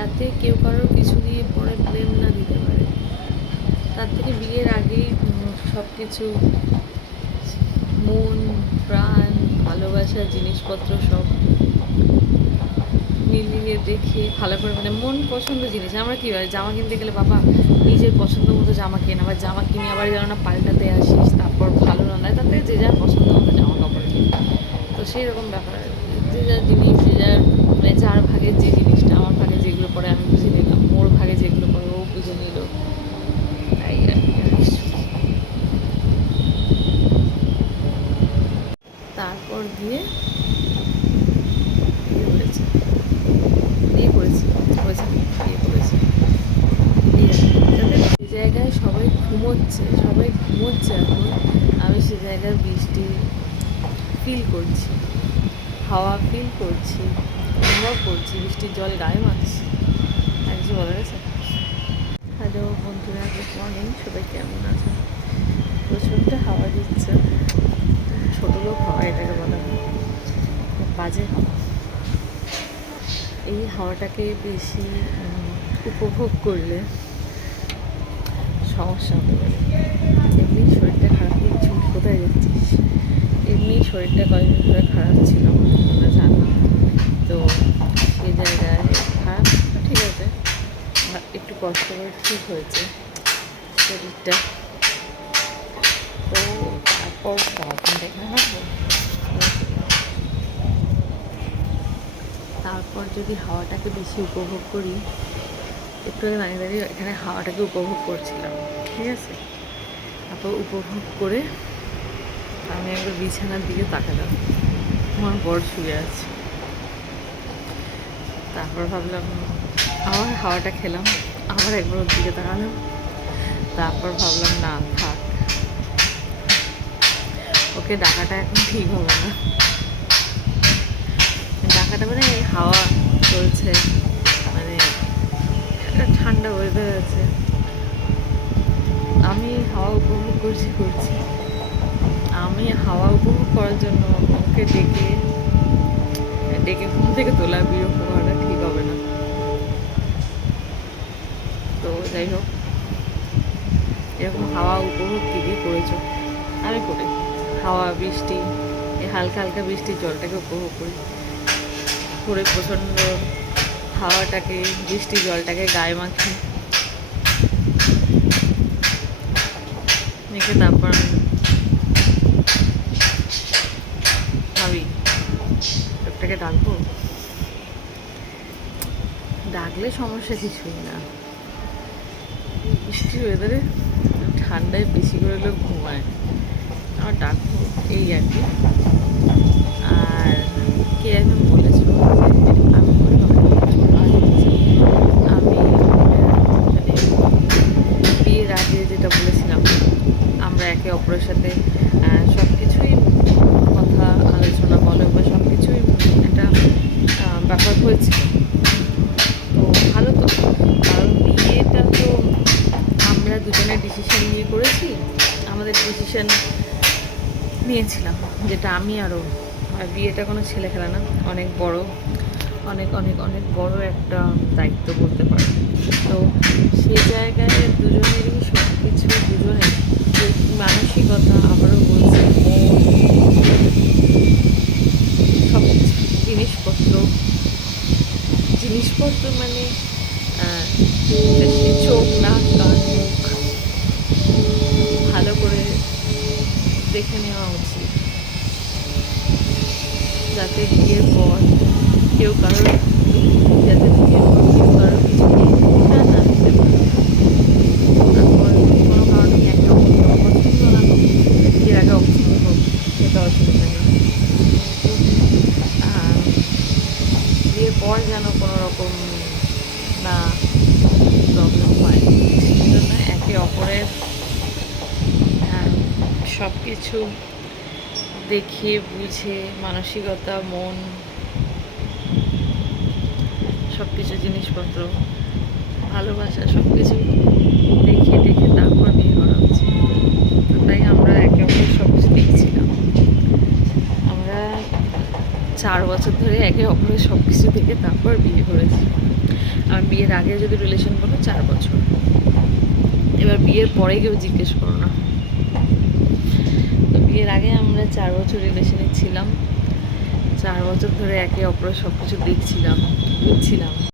যাতে কেউ কারোর কিছু নিয়ে পরে ব্লেম না দিতে পারে। তার থেকে বিয়ের আগেই সব কিছু মন, প্রাণ, ভালোবাসা, জিনিসপত্র সব মিলিয়ে দেখে ভালো করে মানে মন পছন্দ জিনিস। আমরা কী হয়, জামা কিনতে গেলে বাবা নিজের পছন্দ মতো জামা কেনা, আবার জামা কিনে আবার যেন না পাল্টাতে আসিস, তারপর ভালো না লাগে, তাতে যে যার পছন্দ মতো জামা কাপড় কিনে। তো সেই রকম ব্যাপার যে যার জিনিস, যে যার মানে যার ভাগের যে জিনিসটা আমার ভাগে যেগুলো পরে আমি বুঝে নিলাম ওর ভাগে যেগুলো পরে ও বুঝে নিল তাই আর কি আর কিছু না। তারপর দিয়ে বিয়ে করেছে বিয়ে করেছি হয়েছে বিয়ে করেছি জায়গায় সবাই ঘুমোচ্ছে সবাই ঘুমোচ্ছে এখন, আমি সে জায়গায় বৃষ্টি ফিল করছি, হাওয়া ফিল করছি, অনুভব করছি, বৃষ্টির জল গায়ে মাখছি। আর কিছু বলা গেছে হ্যালো বন্ধুরা গুড মর্নিং সবাই কেমন আছেন? প্রচণ্ড হাওয়া দিচ্ছে ছোটো লোক হাওয়া এটাকে বলা হয় খুব বাজে হাওয়া এই হাওয়াটাকে বেশি উপভোগ করলে সমস্যা হতে পারে এমনি শরীরটা খারাপ কিছু কোথায় যাচ্ছিস এমনি শরীরটা কয়েকদিন ধরে খারাপ ছিল তোমরা জানো। তো সেই জায়গায় খারাপ, ঠিক আছে। একটু কষ্ট করে ঠিক হয়েছে শরীরটা। তো তারপর সারাদিন এখানে রাখব তারপর যদি হাওয়াটাকে বেশি উপভোগ করি, একটু আগে দাঁড়িয়ে দাঁড়িয়ে এখানে হাওয়াটাকে উপভোগ করছিলাম, ঠিক আছে? তারপর উপভোগ করে আমি একবার বিছানার দিকে তাকালাম। আমার বর শুয়ে আছে। তারপর ভাবলাম, আবার হাওয়াটা খেলাম, আবার একবার ওর দিকে তাকালাম। তারপর ভাবলাম, না, থাক। ওকে ডাকাটা এখন ঠিক হবে না। ডাকাটা মানে হাওয়া চলছে। মানে একটা ঠান্ডা ওয়েদার আছে। আমি হাওয়া উপভোগ করছি করছি। আমি হাওয়া উপভোগ করার জন্য ওকে ডেকে ডেকে ঘুম থেকে তোলা বিরক্ত করাটা ঠিক হবে না। তো যাই হোক, এরকম হাওয়া উপভোগ ঠিকই করেছ? আমি করি। হাওয়া, বৃষ্টি, এই হালকা হালকা বৃষ্টির জলটাকে উপভোগ করি। করে প্রচণ্ড হাওয়াটাকে, বৃষ্টি জলটাকে গায়ে মাখি। মেখে তারপর ভাবি, লোকটাকে ডাকবো? ডাকলে সমস্যা কিছুই না। বৃষ্টির ওয়েদারে ঠান্ডায় বেশি করে লোক ঘুমায়। আমার ডাকবো, এই আর কি। আর কে একজন যেটা বলেছিলাম আমরা একে অপরের সাথে সব কিছুই কথা আলোচনা বলো বা সব কিছুই একটা ব্যাপার হয়েছে তো ভালো তো কারণ বিয়েটা তো আমরা দুজনে ডিসিশন নিয়ে করেছি আমাদের ডিসিশন নিয়েছিলাম যেটা আমি আরও আর বিয়েটা কোনো ছেলে খেলা না, অনেক বড়, অনেক অনেক অনেক বড় একটা দায়িত্ব বলতে পারে। তো সেই জায়গায় দুজনেরই সব কিছু দুজনের মানসিকতা আবারও বলছি সব জিনিসপত্র। জিনিসপত্র মানে চোখ, নাক ভালো করে দেখে নেওয়া উচিত। যাতে বিয়ের পর কেউ কারোর যাতে বিয়ের পর কেউ কারোর কিছু না আগে অসুবিধা পর যেন কোনো রকম না প্রবলেম হয়, সেই জন্য একে অপরের সব কিছু দেখে, বুঝে, মানসিকতা, মন সব কিছু জিনিসপত্র, ভালোবাসা সব কিছু দেখে দেখে তারপর বিয়ে করা উচিত তাই আমরা একে অপরের সব কিছু দেখছিলাম। আমরা চার বছর ধরে একে অপরের সব কিছু দেখে তারপর বিয়ে করেছি। আর বিয়ের আগে যদি রিলেশন বলো চার বছর। এবার বিয়ের পরে কেউ জিজ্ঞেস করো না। বিয়ের আগে আমরা চার বছর রিলেশনে ছিলাম। চার বছর ধরে একে অপরের সব কিছু দেখছিলাম। বুঝছিলাম